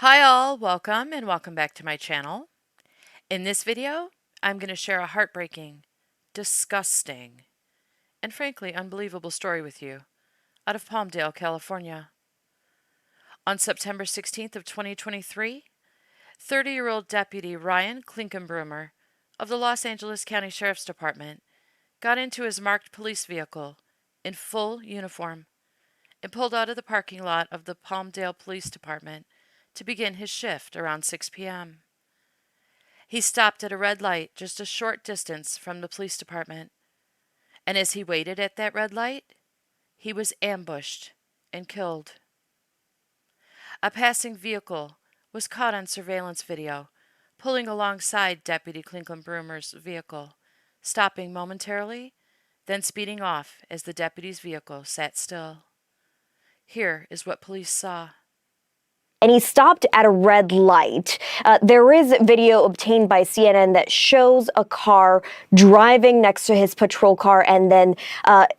Hi all, welcome back to my channel. In this video, I'm going to share a heartbreaking, disgusting, and frankly unbelievable story with you out of Palmdale, California. On September 16th of 2023, 30-year-old Deputy Ryan Klinkenbrummer of the Los Angeles County Sheriff's Department got into his marked police vehicle in full uniform and pulled out of the parking lot of the Palmdale Police Department to begin his shift around 6 p.m. He stopped at a red light just a short distance from the police department, and as he waited at that red light, he was ambushed and killed. A passing vehicle was caught on surveillance video, pulling alongside Deputy Klinkenbrummer's vehicle, stopping momentarily, then speeding off as the deputy's vehicle sat still. Here is what police saw. And he stopped at a red light. There is video obtained by CNN that shows a car driving next to his patrol car and then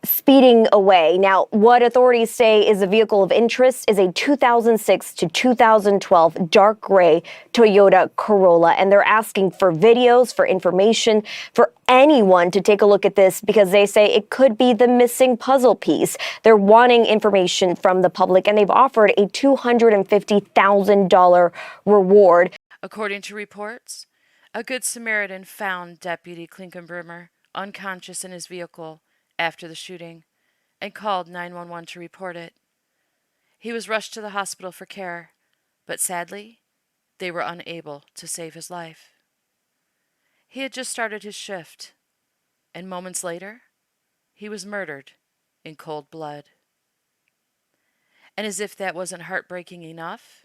speeding away. Now, what authorities say is a vehicle of interest is a 2006 to 2012 dark gray Toyota Corolla. And they're asking for videos, for information, for anyone to take a look at this because they say it could be the missing puzzle piece. They're wanting information from the public, and they've offered a $250,000 reward. According to reports, a Good Samaritan found Deputy Klinkenbrummer unconscious in his vehicle after the shooting and called 911 to report it. He was rushed to the hospital for care, but sadly, they were unable to save his life. He had just started his shift, and moments later, he was murdered in cold blood. And as if that wasn't heartbreaking enough,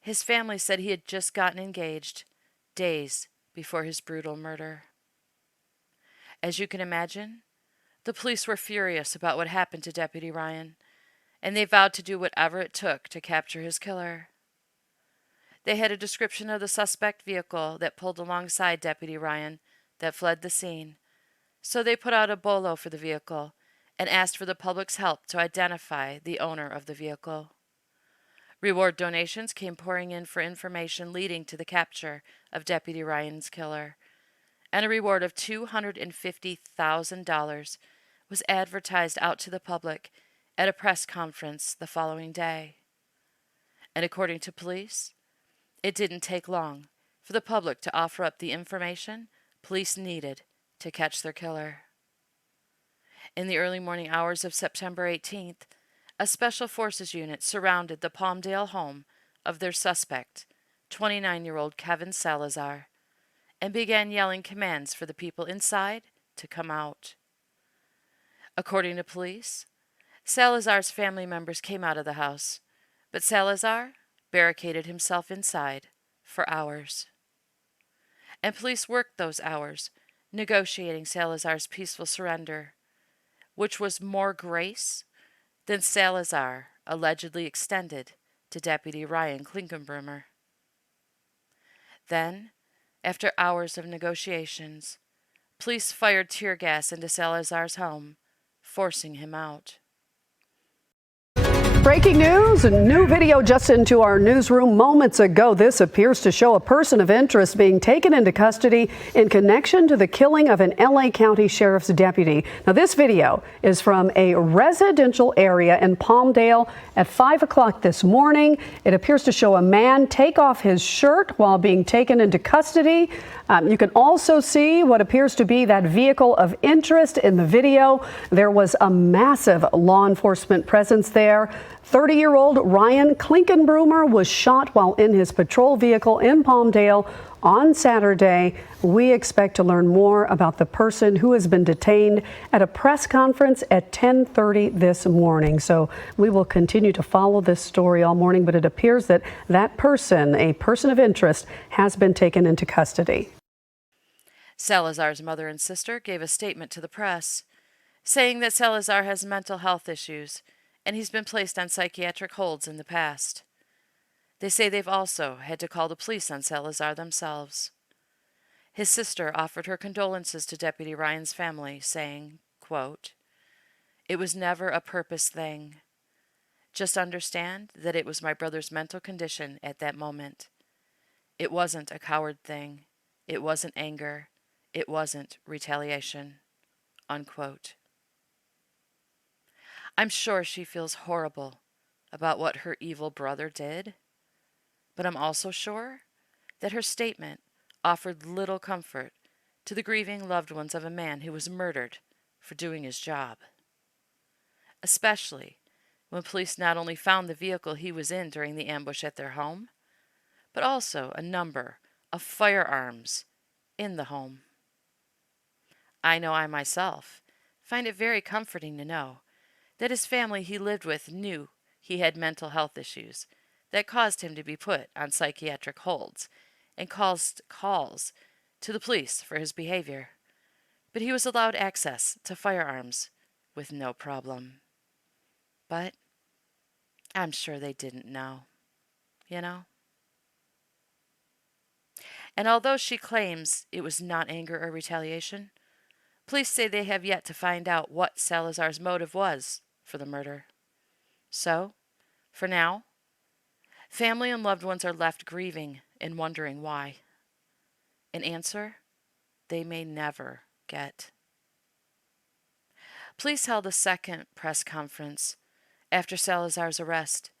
his family said he had just gotten engaged days before his brutal murder. As you can imagine, the police were furious about what happened to Deputy Ryan, and they vowed to do whatever it took to capture his killer. They had a description of the suspect vehicle that pulled alongside Deputy Ryan that fled the scene, so they put out a bolo for the vehicle and asked for the public's help to identify the owner of the vehicle. Reward donations came pouring in for information leading to the capture of Deputy Ryan's killer, and a reward of $250,000 was advertised out to the public at a press conference the following day. And according to police, it didn't take long for the public to offer up the information police needed to catch their killer. In the early morning hours of September 18th, a Special Forces unit surrounded the Palmdale home of their suspect, 29-year-old Kevin Salazar, and began yelling commands for the people inside to come out. According to police, Salazar's family members came out of the house, but Salazar barricaded himself inside for hours. And police worked those hours, negotiating Salazar's peaceful surrender, which was more grace than Salazar allegedly extended to Deputy Ryan Klinkenbrummer. Then, after hours of negotiations, police fired tear gas into Salazar's home, forcing him out. Breaking news, a new video just into our newsroom moments ago. This appears to show a person of interest being taken into custody in connection to the killing of an LA County Sheriff's deputy. Now, this video is from a residential area in Palmdale at 5 o'clock this morning. It appears to show a man take off his shirt while being taken into custody. You can also see what appears to be that vehicle of interest in the video. There was a massive law enforcement presence there. 30-year-old Ryan Klinkenbrummer was shot while in his patrol vehicle in Palmdale on Saturday. We expect to learn more about the person who has been detained at a press conference at 10:30 this morning. So we will continue to follow this story all morning, but it appears that that person, a person of interest, has been taken into custody. Salazar's mother and sister gave a statement to the press, saying that Salazar has mental health issues and he's been placed on psychiatric holds in the past. They say they've also had to call the police on Salazar themselves. His sister offered her condolences to Deputy Ryan's family, saying, quote, "It was never a purpose thing. Just understand that it was my brother's mental condition at that moment. It wasn't a coward thing. It wasn't anger. It wasn't retaliation." Unquote. I'm sure she feels horrible about what her evil brother did, but I'm also sure that her statement offered little comfort to the grieving loved ones of a man who was murdered for doing his job. Especially when police not only found the vehicle he was in during the ambush at their home, but also a number of firearms in the home. I know I myself find it very comforting to know that his family he lived with knew he had mental health issues that caused him to be put on psychiatric holds and caused calls to the police for his behavior. But he was allowed access to firearms with no problem. But I'm sure they didn't know, you know? And although she claims it was not anger or retaliation, police say they have yet to find out what Salazar's motive was for the murder. So, for now, family and loved ones are left grieving and wondering why. An answer they may never get. Police held a second press conference after Salazar's arrest,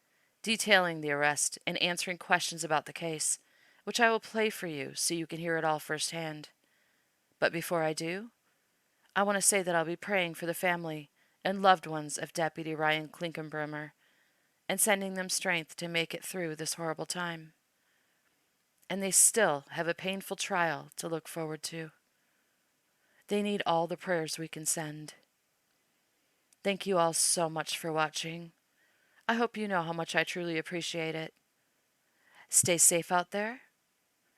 detailing the arrest and answering questions about the case, which I will play for you so you can hear it all firsthand. But before I do, I want to say that I'll be praying for the family and loved ones of Deputy Ryan Klinkenbrummer and sending them strength to make it through this horrible time. And they still have a painful trial to look forward to. They need all the prayers we can send. Thank you all so much for watching. I hope you know how much I truly appreciate it. Stay safe out there.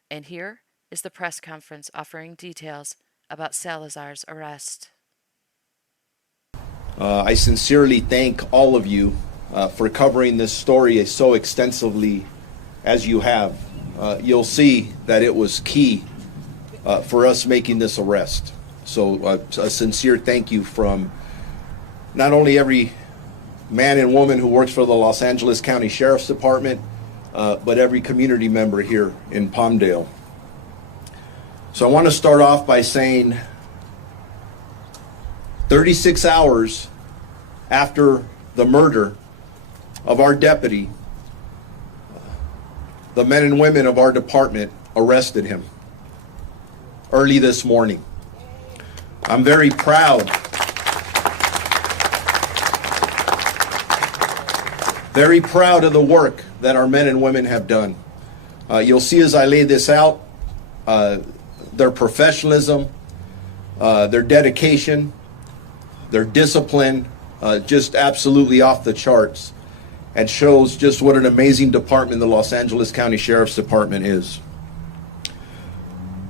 And here is the press conference offering details about Salazar's arrest. I sincerely thank all of you for covering this story so extensively as you have. You'll see that it was key for us making this arrest. So a sincere thank you from not only every man and woman who works for the Los Angeles County Sheriff's Department, but every community member here in Palmdale. So I want to start off by saying 36 hours after the murder of our deputy, the men and women of our department arrested him early this morning. I'm very proud of the work that our men and women have done. You'll see as I lay this out, their professionalism, their dedication, their discipline, just absolutely off the charts, and shows just what an amazing department the Los Angeles County Sheriff's Department is.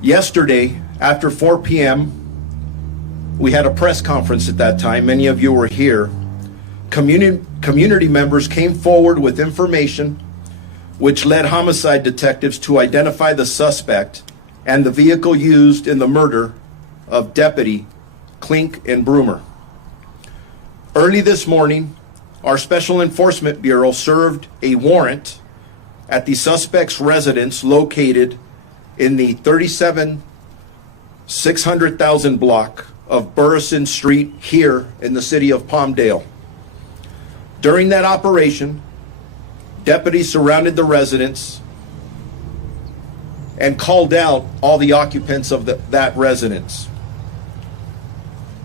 Yesterday, after 4 p.m., we had a press conference at that time. Many of you were here. Community members came forward with information which led homicide detectives to identify the suspect and the vehicle used in the murder of Deputy Klinkenbrummer. Early this morning, our Special Enforcement Bureau served a warrant at the suspect's residence located in the 37,600,000 block of Burrison Street here in the city of Palmdale. During that operation, deputies surrounded the residence and called out all the occupants of that residence.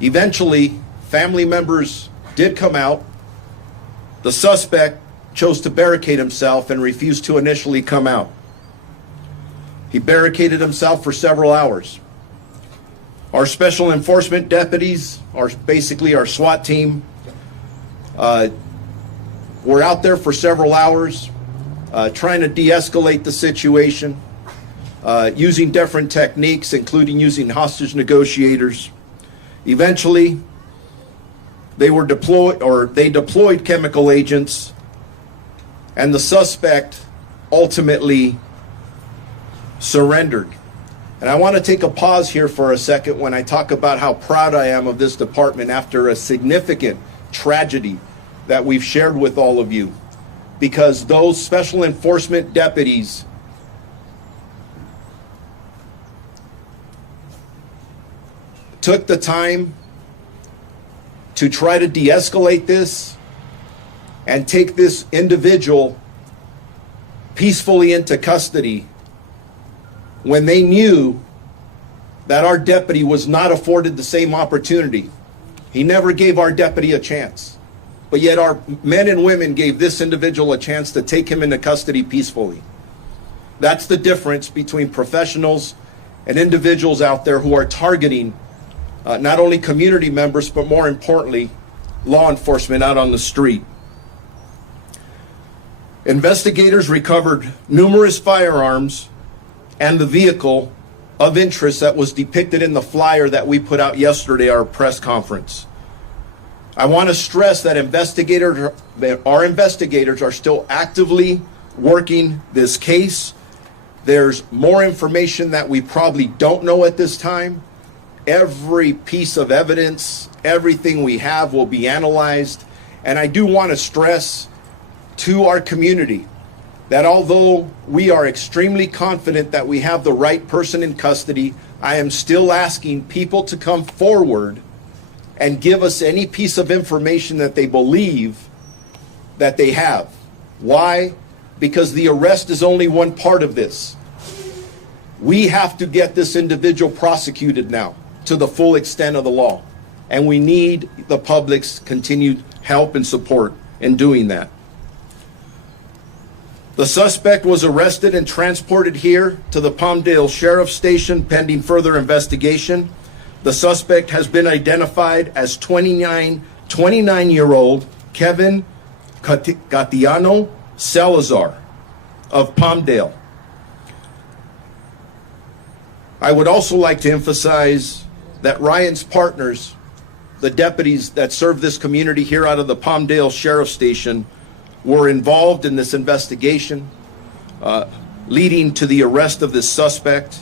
Eventually, family members did come out. The suspect chose to barricade himself and refused to initially come out. He barricaded himself for several hours. Our special enforcement deputies, basically our SWAT team, were out there for several hours trying to de-escalate the situation, using different techniques, including using hostage negotiators. Eventually, they deployed chemical agents, and the suspect ultimately surrendered. And I want to take a pause here for a second when I talk about how proud I am of this department after a significant tragedy that we've shared with all of you, because those special enforcement deputies took the time to try to de-escalate this and take this individual peacefully into custody when they knew that our deputy was not afforded the same opportunity. He never gave our deputy a chance, but yet our men and women gave this individual a chance to take him into custody peacefully. That's the difference between professionals and individuals out there who are targeting not only community members, but more importantly, law enforcement out on the street. Investigators recovered numerous firearms and the vehicle of interest that was depicted in the flyer that we put out yesterday, our press conference. I want to stress that our investigators are still actively working this case. There's more information that we probably don't know at this time. Every piece of evidence, everything we have will be analyzed. And I do want to stress to our community that although we are extremely confident that we have the right person in custody, I am still asking people to come forward and give us any piece of information that they believe that they have. Why? Because the arrest is only one part of this. We have to get this individual prosecuted now to the full extent of the law. And we need the public's continued help and support in doing that. The suspect was arrested and transported here to the Palmdale Sheriff's Station pending further investigation. The suspect has been identified as 29-year-old Kevin Gatiano Salazar of Palmdale. I would also like to emphasize that Ryan's partners, the deputies that serve this community here out of the Palmdale Sheriff's Station, were involved in this investigation, leading to the arrest of this suspect.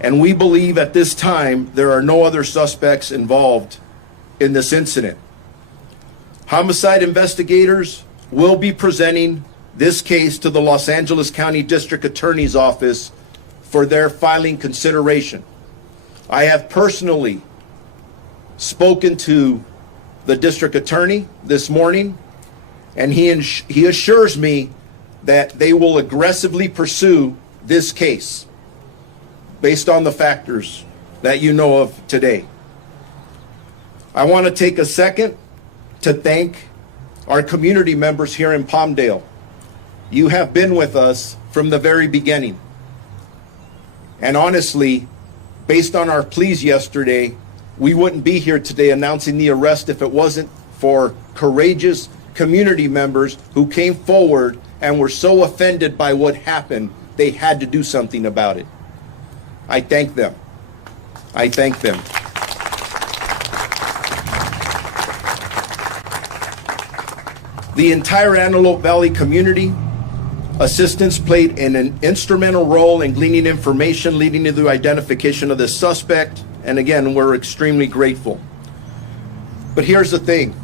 And we believe at this time there are no other suspects involved in this incident. Homicide investigators will be presenting this case to the Los Angeles County District Attorney's Office for their filing consideration. I have personally spoken to the district attorney this morning, and he assures me that they will aggressively pursue this case based on the factors that you know of today. I want to take a second to thank our community members here in Palmdale. You have been with us from the very beginning. And honestly, based on our pleas yesterday, we wouldn't be here today announcing the arrest if it wasn't for courageous community members who came forward and were so offended by what happened, they had to do something about it. I thank them. I thank them. The entire Antelope Valley community assistance played an instrumental role in gleaning information leading to the identification of this suspect. And again, we're extremely grateful. But here's the thing.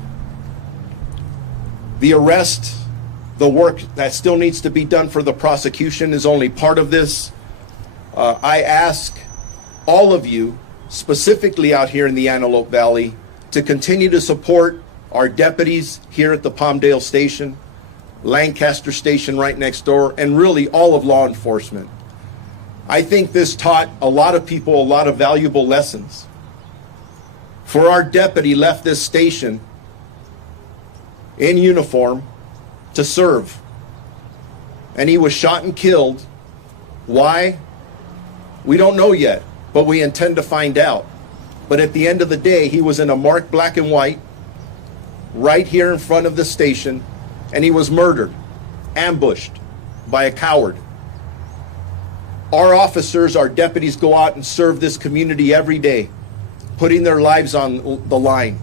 The arrest, the work that still needs to be done for the prosecution is only part of this. I ask all of you, specifically out here in the Antelope Valley, to continue to support our deputies here at the Palmdale Station, Lancaster Station right next door, and really all of law enforcement. I think this taught a lot of people a lot of valuable lessons. For our deputy left this station in uniform to serve, and he was shot and killed. Why? We don't know yet, but we intend to find out. But at the end of the day, he was in a marked black and white right here in front of the station, and he was murdered, ambushed by a coward. Our officers, our deputies, go out and serve this community every day, putting their lives on the line.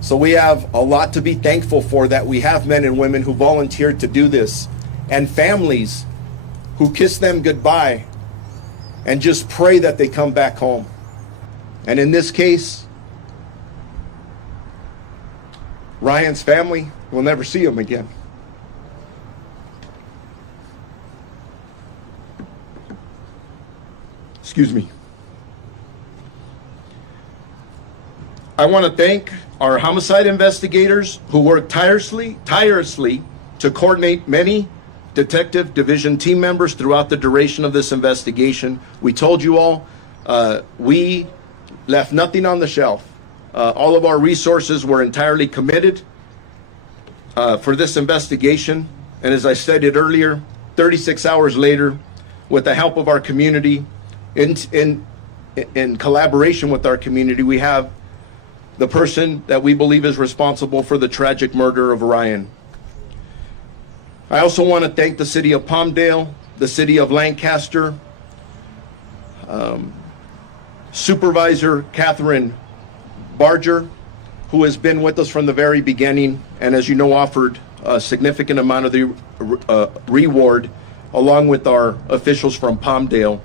So we have a lot to be thankful for, that we have men and women who volunteered to do this, and families who kiss them goodbye and just pray that they come back home. And in this case, Ryan's family will never see him again. Excuse me. I want to thank our homicide investigators who worked tirelessly to coordinate many detective division team members throughout the duration of this investigation. We told you all, we left nothing on the shelf. All of our resources were entirely committed for this investigation. And as I stated earlier, 36 hours later, with the help of our community, in collaboration with our community, we have the person that we believe is responsible for the tragic murder of Ryan. I also want to thank the city of Palmdale, the city of Lancaster, Supervisor Catherine Barger, who has been with us from the very beginning and, as you know, offered a significant amount of the reward, along with our officials from Palmdale.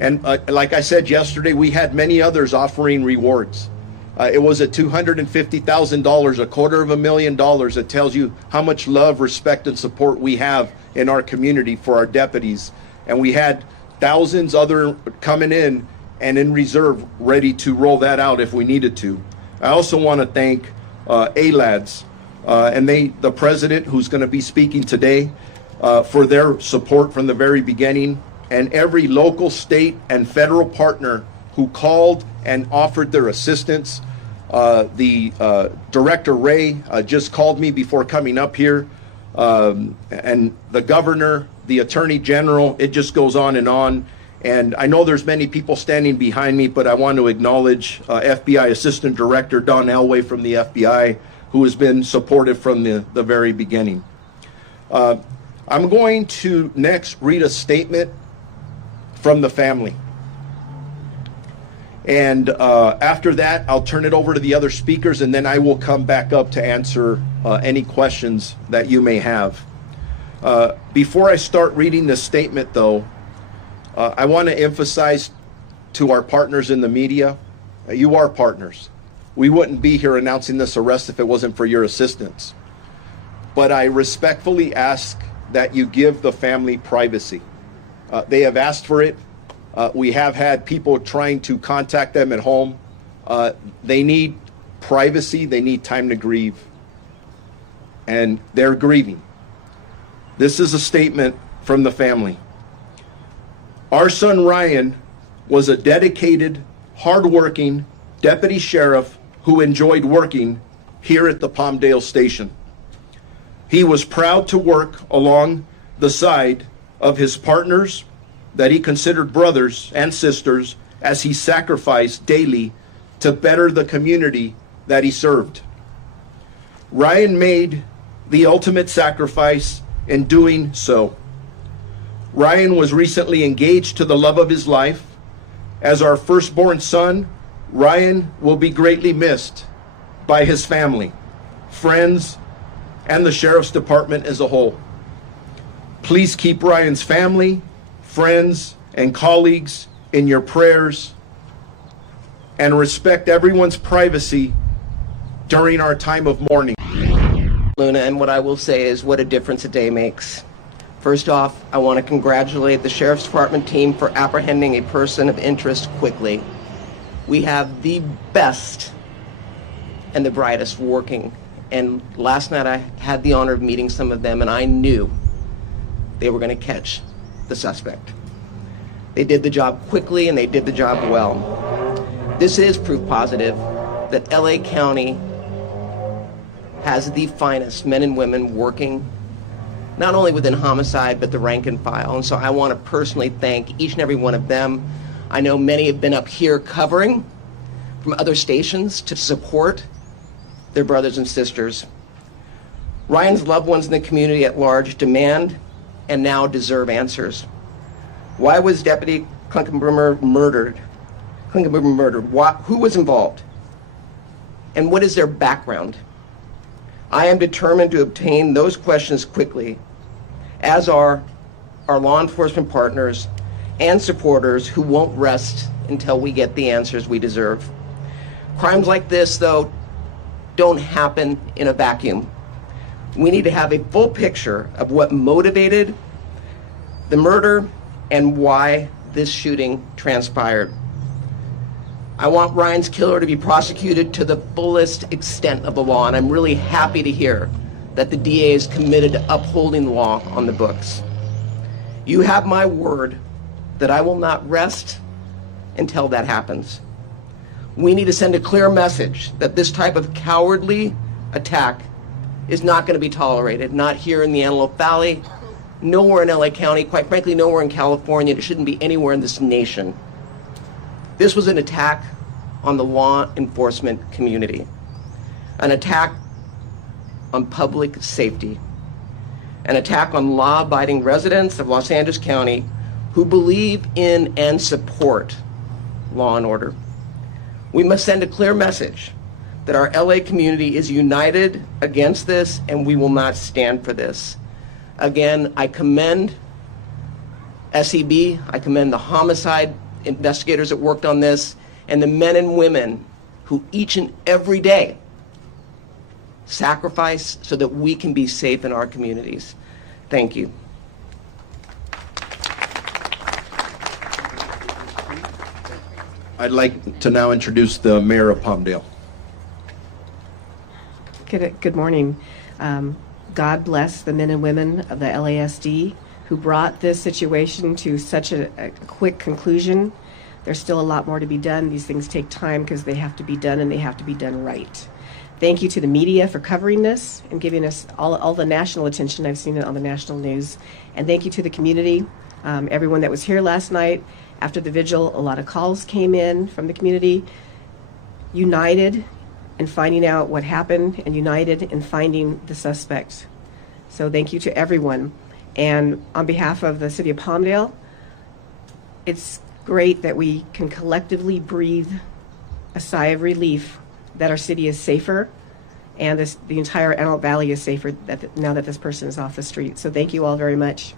And like I said yesterday, we had many others offering rewards. It was at $250,000, $250,000. That tells you how much love, respect, and support we have in our community for our deputies. And we had thousands other coming in and in reserve, ready to roll that out if we needed to. I also want to thank ALADS and the president, who's going to be speaking today, for their support from the very beginning, and every local, state, and federal partner who called and offered their assistance. The Director Ray just called me before coming up here, and the governor, the attorney general, it just goes on. And I know there's many people standing behind me, but I want to acknowledge FBI Assistant Director Don Elway from the FBI, who has been supportive from the very beginning. I'm going to next read a statement from the family. And after that, I'll turn it over to the other speakers, and then I will come back up to answer any questions that you may have. Before I start reading this statement, though, I want to emphasize to our partners in the media, you are partners. We wouldn't be here announcing this arrest if it wasn't for your assistance. But I respectfully ask that you give the family privacy. They have asked for it. We have had people trying to contact them at home. They need privacy. They need time to grieve. And they're grieving. This is a statement from the family. Our son Ryan was a dedicated, hardworking deputy sheriff who enjoyed working here at the Palmdale station. He was proud to work along the side of his partners that he considered brothers and sisters as he sacrificed daily to better the community that he served. Ryan made the ultimate sacrifice in doing so. Ryan was recently engaged to the love of his life. As our firstborn son, Ryan will be greatly missed by his family, friends, and the Sheriff's Department as a whole. Please keep Ryan's family, friends, and colleagues in your prayers, and respect everyone's privacy during our time of mourning. Luna, and what I will say is what a difference a day makes. First off, I want to congratulate the Sheriff's Department team for apprehending a person of interest quickly. We have the best and the brightest working, and last night I had the honor of meeting some of them, and I knew they were going to catch the suspect. They did the job quickly, and they did the job well. This is proof positive that LA County has the finest men and women working, not only within homicide, but the rank and file. And so I want to personally thank each and every one of them. I know many have been up here covering from other stations to support their brothers and sisters. Ryan's loved ones in the community at large demand and now deserve answers. Why was Deputy Klinkenbrummer murdered? Who was involved? And what is their background? I am determined to obtain those questions quickly, as are our law enforcement partners and supporters who won't rest until we get the answers we deserve. Crimes like this, though, don't happen in a vacuum. We need to have a full picture of what motivated the murder and why this shooting transpired. I want Ryan's killer to be prosecuted to the fullest extent of the law, and I'm really happy to hear that the DA is committed to upholding the law on the books. You have my word that I will not rest until that happens. We need to send a clear message that this type of cowardly attack is not going to be tolerated, not here in the Antelope Valley, nowhere in LA County, quite frankly, nowhere in California. It shouldn't be anywhere in this nation. This was an attack on the law enforcement community, an attack on public safety, an attack on law-abiding residents of Los Angeles County who believe in and support law and order. We must send a clear message that our LA community is united against this, and we will not stand for this. Again, I commend SEB, I commend the homicide investigators that worked on this, and the men and women who each and every day sacrifice so that we can be safe in our communities. Thank you. I'd like to now introduce the mayor of Palmdale. Good morning. God bless the men and women of the LASD who brought this situation to such a quick conclusion. There's still a lot more to be done. These things take time because they have to be done, and they have to be done right. Thank you to the media for covering this and giving us all the national attention. I've seen it on the national news. And thank you to the community, everyone that was here last night. After the vigil, a lot of calls came in from the community, united in finding out what happened and united in finding the suspect. So thank you to everyone. And on behalf of the city of Palmdale, it's great that we can collectively breathe a sigh of relief that our city is safer and the entire Antelope Valley is safer now that this person is off the street. So thank you all very much.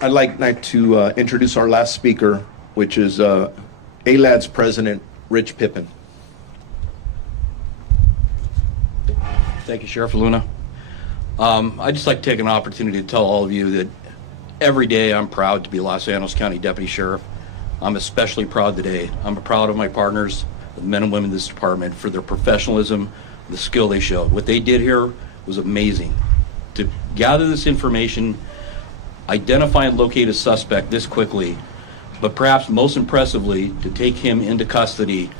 I'd like now to introduce our last speaker, which is ALAD's president, Rich Pippin. Thank you, Sheriff Luna. I'd just like to take an opportunity to tell all of you that every day I'm proud to be Los Angeles County Deputy Sheriff. I'm especially proud today. I'm proud of my partners, the men and women in this department, for their professionalism, the skill they showed. What they did here was amazing. To gather this information, identify and locate a suspect this quickly, but perhaps most impressively, to take him into custody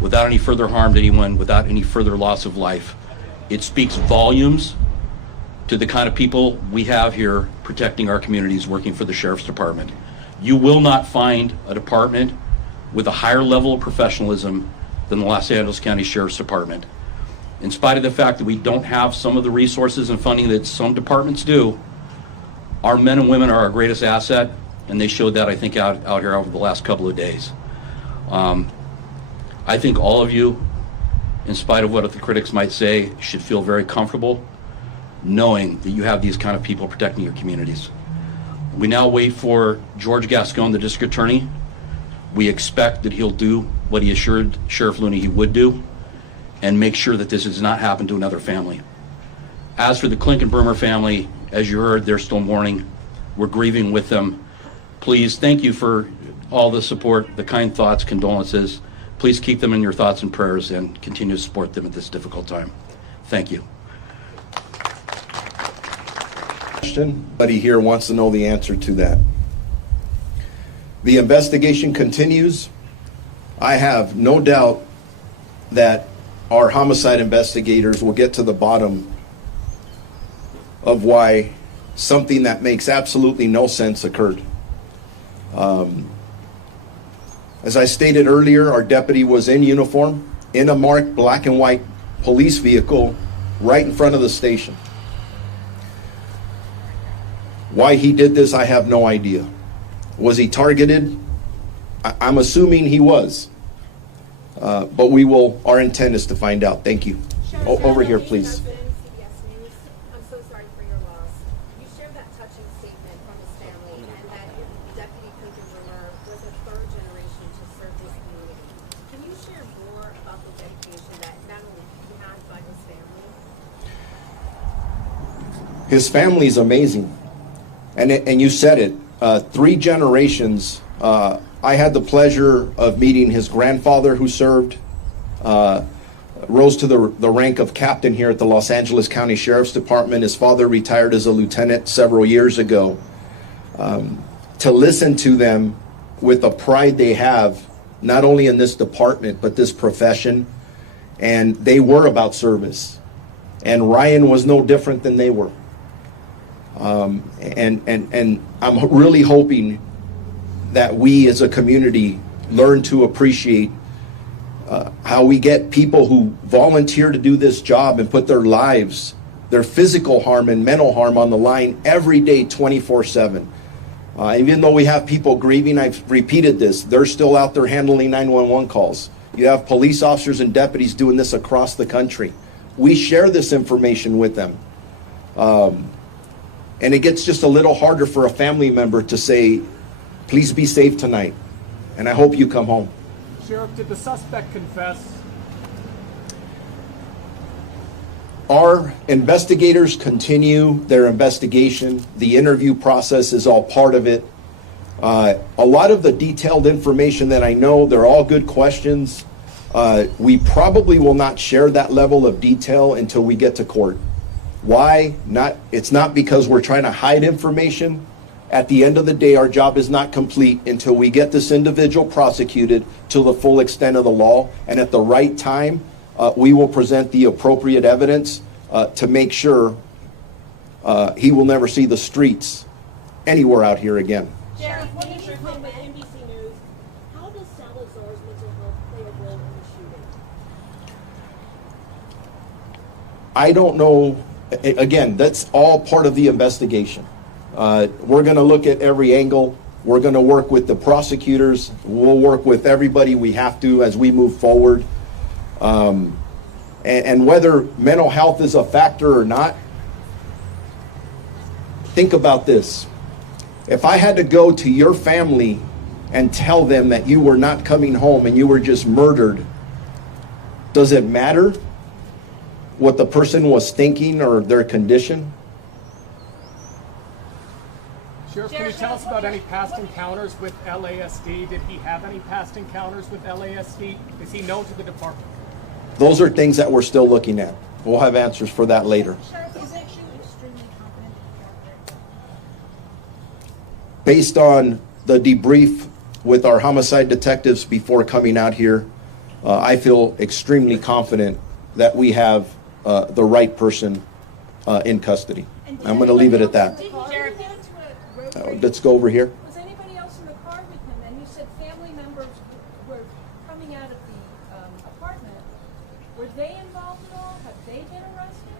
without any further harm to anyone, without any further loss of life. It speaks volumes to the kind of people we have here protecting our communities, working for the Sheriff's Department. You will not find a department with a higher level of professionalism than the Los Angeles County Sheriff's Department. In spite of the fact that we don't have some of the resources and funding that some departments do, our men and women are our greatest asset, and they showed that, I think, out here over the last couple of days. I think all of you, in spite of what the critics might say, should feel very comfortable knowing that you have these kind of people protecting your communities. We now wait for George Gascon, the district attorney. We expect that he'll do what he assured Sheriff Looney he would do and make sure that this does not happen to another family. As for the Klinkenbermer family, as you heard, they're still mourning. We're grieving with them. Please, thank you for all the support, the kind thoughts, condolences. Please keep them in your thoughts and prayers and continue to support them at this difficult time. Thank you. Somebody here wants to know the answer to that. The investigation continues. I have no doubt that our homicide investigators will get to the bottom of why something that makes absolutely no sense occurred. As I stated earlier, our deputy was in uniform, in a marked black and white police vehicle right in front of the station. Why he did this, I have no idea. Was he targeted? I'm assuming he was. But our intent is to find out. Thank you. Over here, please. I'm so sorry for your loss. You shared that touching statement from his family and that Deputy Klinkenberger was a third generation to His family is amazing. And you said it, 3 generations. I had the pleasure of meeting his grandfather who served, rose to the rank of captain here at the Los Angeles County Sheriff's Department. His father retired as a lieutenant several years ago. To listen to them with the pride they have, not only in this department, but this profession, and they were about service. And Ryan was no different than they were. And I'm really hoping that we as a community learn to appreciate how we get people who volunteer to do this job and put their lives, their physical harm and mental harm on the line every day, 24/7. Even though we have people grieving, I've repeated this, they're still out there handling 911 calls. You have police officers and deputies doing this across the country. We share this information with them. And it gets just a little harder for a family member to say, please be safe tonight, and I hope you come home. Sheriff, did the suspect confess? Our investigators continue their investigation. The interview process is all part of it. A lot of the detailed information that I know, they're all good questions. We probably will not share that level of detail until we get to court. Why? It's not because we're trying to hide information. At the end of the day, our job is not complete until we get this individual prosecuted to the full extent of the law. And at the right time, we will present the appropriate evidence to make sure he will never see the streets anywhere out here again. Sheriff, what is your comment with NBC News? How does Salazar's mental health play a role in the shooting? I don't know. Again, that's all part of the investigation. We're going to look at every angle. We're going to work with the prosecutors. We'll work with everybody we have to as we move forward. And whether mental health is a factor or not, think about this. If I had to go to your family and tell them that you were not coming home and you were just murdered, does it matter what the person was thinking or their condition? Sheriff, can you tell us about any past encounters with LASD? Did he have any past encounters with LASD? Is he known to the department? Those are things that we're still looking at. We'll have answers for that later. Sheriff, is it you extremely confident in your character? Based on the debrief with our homicide detectives before coming out here, I feel extremely confident that we have the right person in custody. I'm going to leave it at that. Let's go over here. Was anybody else in the car with him? And you said family members were coming out of the apartment. Were they involved at all? Have they been arrested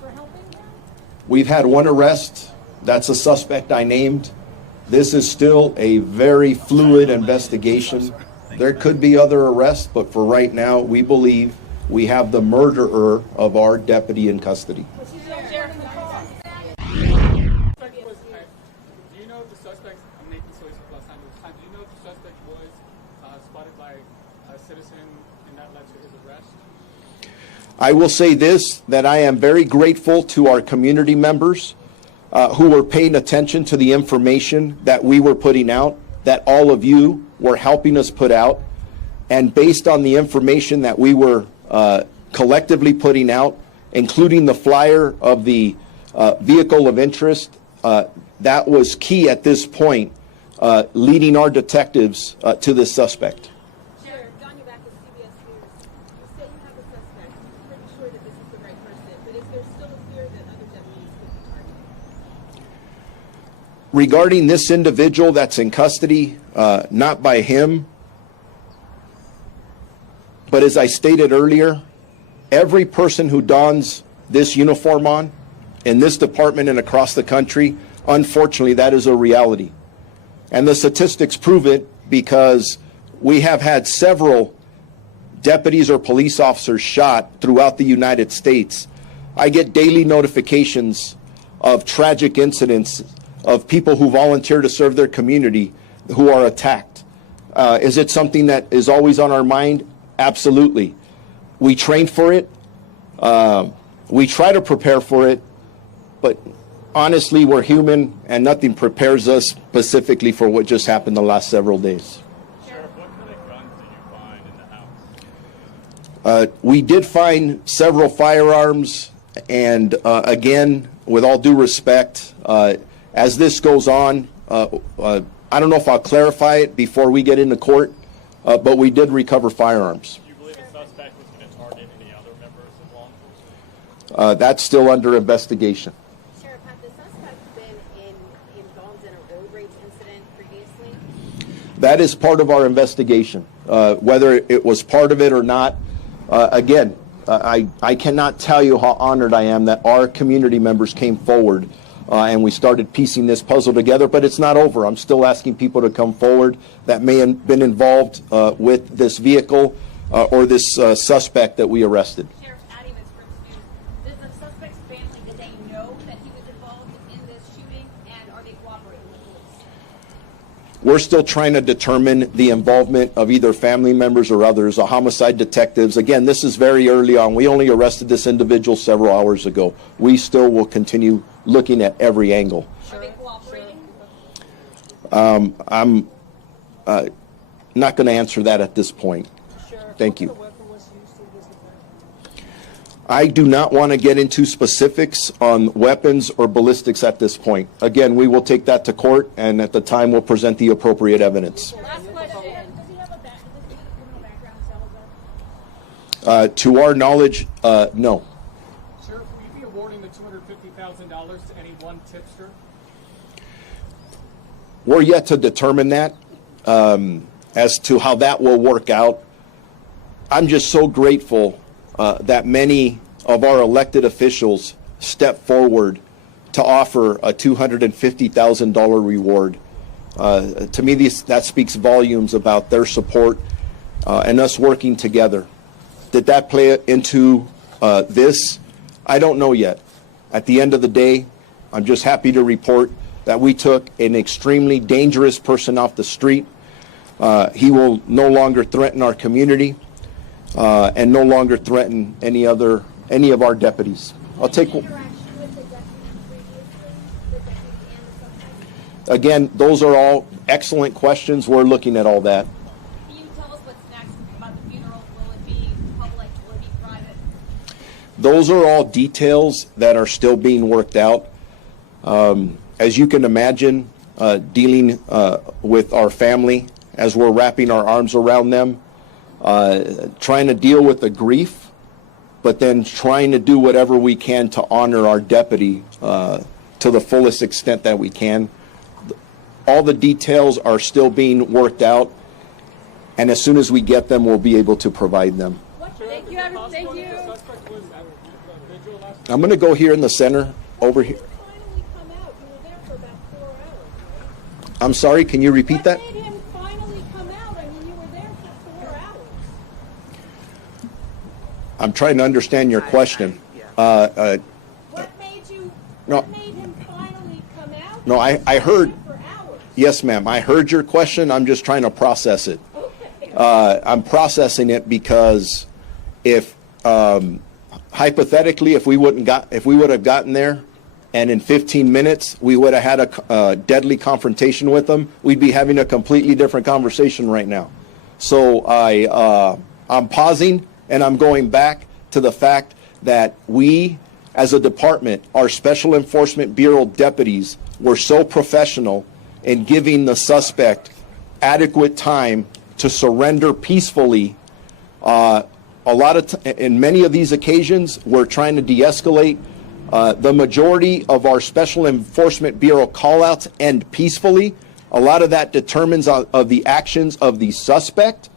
for helping him? We've had one arrest. That's a suspect I named. This is still a very fluid investigation. There could be other arrests, but for right now, we believe we have the murderer of our deputy in custody. Was he still there in the car? Do you know if the suspect, I'm Nathan Solis with Los Angeles Times, do you know if the suspect was spotted by a citizen and that led to his arrest? I will say this, that I am very grateful to our community members who were paying attention to the information that we were putting out, that all of you were helping us put out. And based on the information that we were collectively putting out, including the flyer of the vehicle of interest, that was key at this point, leading our detectives to this suspect. Sheriff, John, you back with CBS News. You say you have a suspect. You're pretty sure that this is the right person, but is there still a fear that other deputies could be targeted? Regarding this individual that's in custody, not by him, but as I stated earlier, every person who dons this uniform on in this department and across the country, unfortunately, that is a reality. And the statistics prove it, because we have had several deputies or police officers shot throughout the United States. I get daily notifications of tragic incidents of people who volunteer to serve their community who are attacked. Is it something that is always on our mind? Absolutely. We train for it. We try to prepare for it. but honestly, we're human, and nothing prepares us specifically for what just happened the last several days. Sheriff, what kind of guns did you find in the house? We did find several firearms, and again, with all due respect, as this goes on, I don't know if I'll clarify it before we get into court, but we did recover firearms. Do you believe the suspect was going to target any other members of law enforcement? That's still under investigation. Sheriff, had the suspect been involved in a road rage incident previously? That is part of our investigation. Whether it was part of it or not, again, I cannot tell you how honored I am that our community members came forward and we started piecing this puzzle together, but it's not over. I'm still asking people to come forward that may have been involved with this vehicle or this suspect that we arrested. Sheriff Addie with Scripps News. Does the suspect's family, did they know that he was involved in this shooting, and are they cooperating with police? We're still trying to determine the involvement of either family members or others, or homicide detectives. Again, this is very early on. We only arrested this individual several hours ago. We still will continue looking at every angle. Are they cooperating? I'm not going to answer that at this point. Thank you. I do not want to get into specifics on weapons or ballistics at this point. Again, we will take that to court, and at the time we'll present the appropriate evidence. Last question. Does he have a criminal background, Salazar? To our knowledge, no. Sheriff, will you be awarding the $250,000 to any one tipster? We're yet to determine that as to how that will work out. I'm just so grateful that many of our elected officials step forward to offer a $250,000 reward. To me, that speaks volumes about their support and us working together. Did that play into this? I don't know yet. At the end of the day, I'm just happy to report that we took an extremely dangerous person off the street. He will no longer threaten our community and no longer threaten any of our deputies. I'll take. Again, those are all excellent questions. We're looking at all that. Can you tell us what's next about the funeral? Will it be public? Will it be private? Those are all details that are still being worked out. As you can imagine, dealing with our family as we're wrapping our arms around them, trying to deal with the grief, but then trying to do whatever we can to honor our deputy to the fullest extent that we can. All the details are still being worked out, and as soon as we get them, we'll be able to provide them. Thank you, Evan. Thank you. I'm going to go here in the center, over here. Finally come out. You were there for about 4 hours, right? I'm sorry, can you repeat that? What made him finally come out? I mean, you were there for 4 hours. I'm trying to understand your question. What made you? No. What made him finally come out? No, I You were heard. there for hours. Yes, ma'am. I heard your question. I'm just trying to process it. Okay. I'm processing it because if hypothetically, if we would have gotten there, and in 15 minutes we would have had a deadly confrontation with them, we'd be having a completely different conversation right now. So I'm pausing and I'm going back to the fact that we, as a department, our Special Enforcement Bureau deputies, were so professional in giving the suspect adequate time to surrender peacefully. In many of these occasions, we're trying to de-escalate. The majority of our Special Enforcement Bureau callouts end peacefully. A lot of that determines of the actions of the suspect.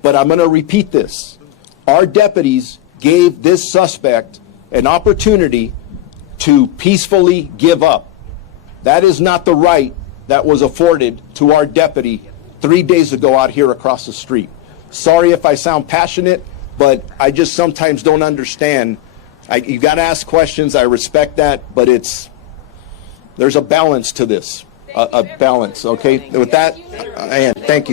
But I'm going to repeat this. Our deputies gave this suspect an opportunity to peacefully give up. That is not the right that was afforded to our deputy 3 days ago out here across the street. Sorry if I sound passionate, but I just sometimes don't understand. You got to ask questions. I respect that, but there's a balance to this, a balance. Okay, with that, and thank you.